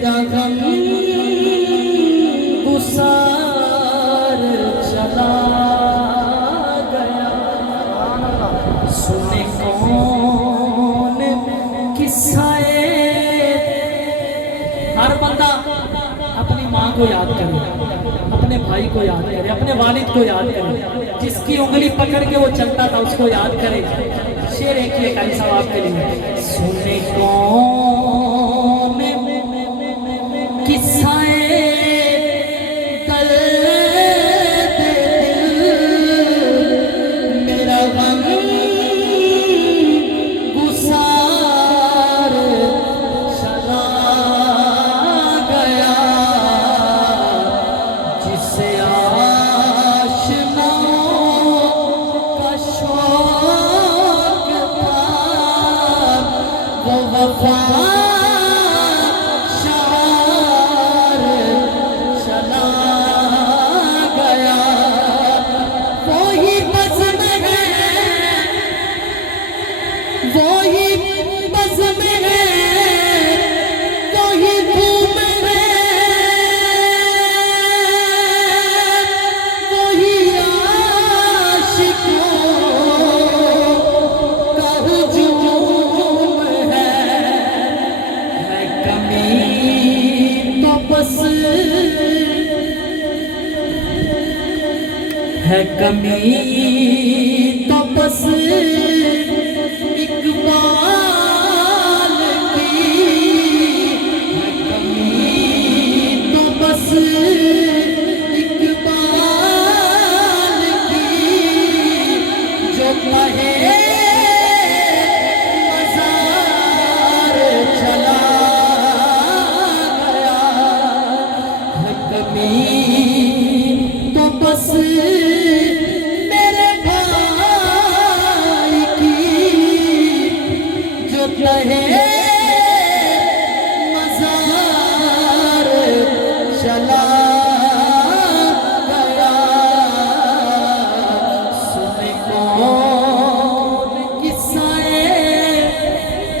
गम गुसार चला गया, सुने कौन किस्साए। हर बंदा अपनी माँ को याद करे, अपने भाई को याद करे, अपने वालिद को याद करे, जिसकी उंगली पकड़ के वो चलता था उसको याद करे। शेर एक ही एक साहब आपके लिए। सुने कौन किस्साए दर्द दिल, मेरा गम गुसार चला गया, जिसे आशनाओं का शौक था वो वफा है कमी तो बस इकबाल की, है कमी तो बस इकबाल की, जो कहे मज़ार चला गया, है कमी तो बस मज़ार चला गया। सुने कौन किस्साए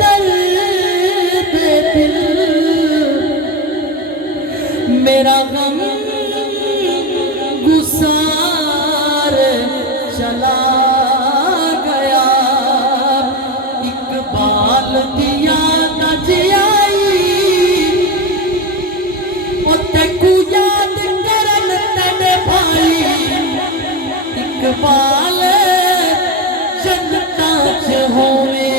दर्द दिल, मेरा गम गुसार चला गया। इकबाल दिया इकबाल जनता च होवे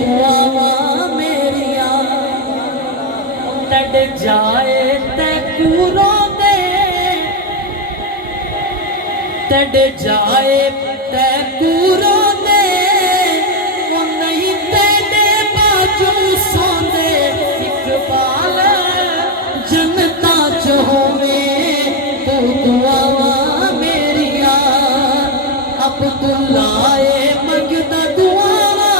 दुआवा मेरिया, तड़ जाए तैकूरों दे, तड़ जाए तैकूरों दे, वो नहीं तेरे बाजू सोंदे। इकबाल जनता च होवे दुआवा अब्दुल्लाए मंगदा दुआवा,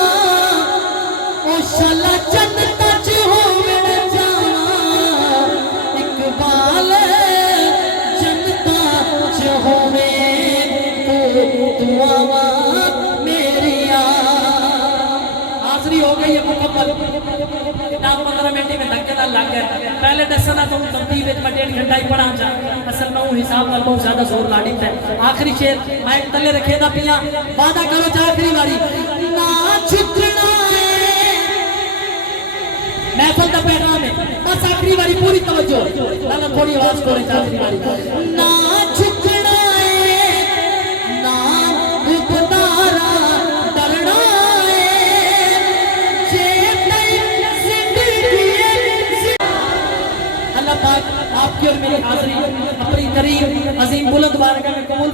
ओ शाला जन्नत च होवे जावा। इकबाल जन्नत च होवे दुआवा मेरिया। हाज़री हो गई है मुकम्मल। 15 मिनट में धक्के लग गए। पहले दसना तो तरतीब में 1.5 घंटा ही पढ़ा जा, असल में हिसाब में बहुत ज्यादा जोर लाड़ी है। आखिरी शेर माइक तले रखे ना पिया, वादा करो जा आखिरी बारी ना छुटना है। महफिल दा पैगाम है, बस आखिरी बारी पूरी तवज्जो, ना थोड़ी आवाज करे जा आखिरी बारी। ना छुटना है, ना उबतारा डरना है, जे नहीं जिंदगी। अल्लाह पाक आपकी और मेरी हाज़िरी अपनी करीम अजीम बुलंद बारगाह में कबूल